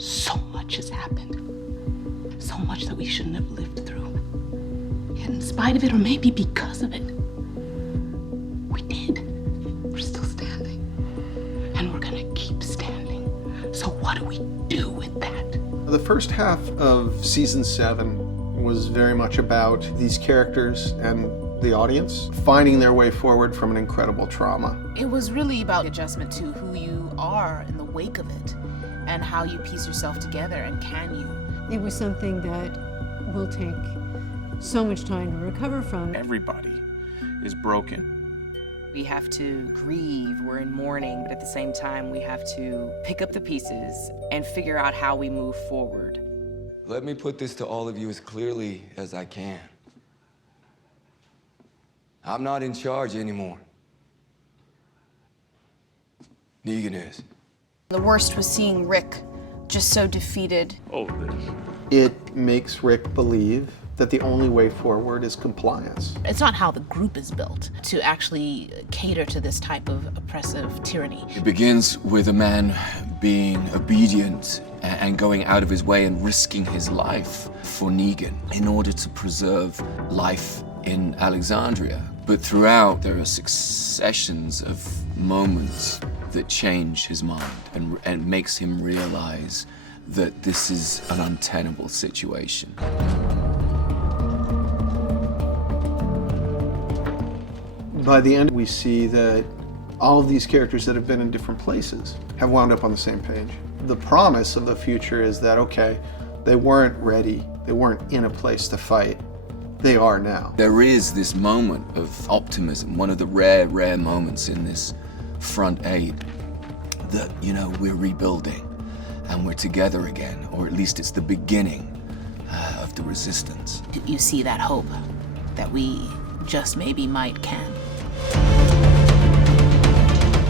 So much has happened. So much that we shouldn't have lived through. Yet in spite of it, or maybe because of it, we did. We're still standing. And we're gonna keep standing. So what do we do with that? The first half of season 7 was very much about these characters and the audience finding their way forward from an incredible trauma. It was really about adjustment to who you are in the wake of it and how you piece yourself together, and can you. It was something that will take so much time to recover from. Everybody is broken. We have to grieve, we're in mourning, but at the same time we have to pick up the pieces and figure out how we move forward. Let me put this to all of you as clearly as I can. I'm not in charge anymore. Negan is. The worst was seeing Rick just so defeated. It makes Rick believe that the only way forward is compliance. It's not how the group is built to actually cater to this type of oppressive tyranny. It begins with a man being obedient and going out of his way and risking his life for Negan in order to preserve life in Alexandria. But throughout, there are successions of moments that change his mind and makes him realize that this is an untenable situation. By the end, we see that all of these characters that have been in different places have wound up on the same page. The promise of the future is that, okay, they weren't ready, they weren't in a place to fight. They are now. There is this moment of optimism, one of the rare moments in this front eight, that, you know, we're rebuilding and we're together again, or at least it's the beginning of the resistance. You see that hope that we just maybe might can.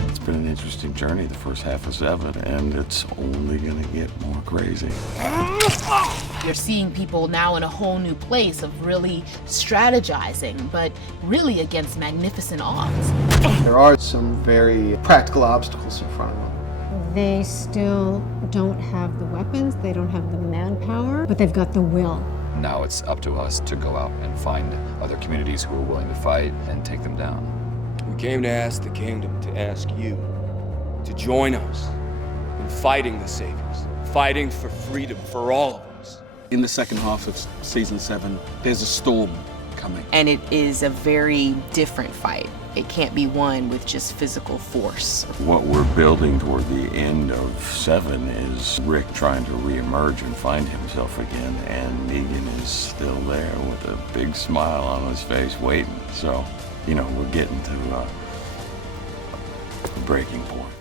It's been an interesting journey, the first half of 7, and it's only gonna get more crazy. You're seeing people now in a whole new place of really strategizing, but really against magnificent odds. There are some very practical obstacles in front of them. They still don't have the weapons, they don't have the manpower, but they've got the will. Now it's up to us to go out and find other communities who are willing to fight and take them down. We came to ask the kingdom to ask you to join us in fighting the Saviors, fighting for freedom for all of us. In the second half of season 7, there's a storm coming. And it is a very different fight. It can't be won with just physical force. What we're building toward the end of 7 is Rick trying to reemerge and find himself again, and Negan is still there with a big smile on his face waiting. So, you know, we're getting to a breaking point.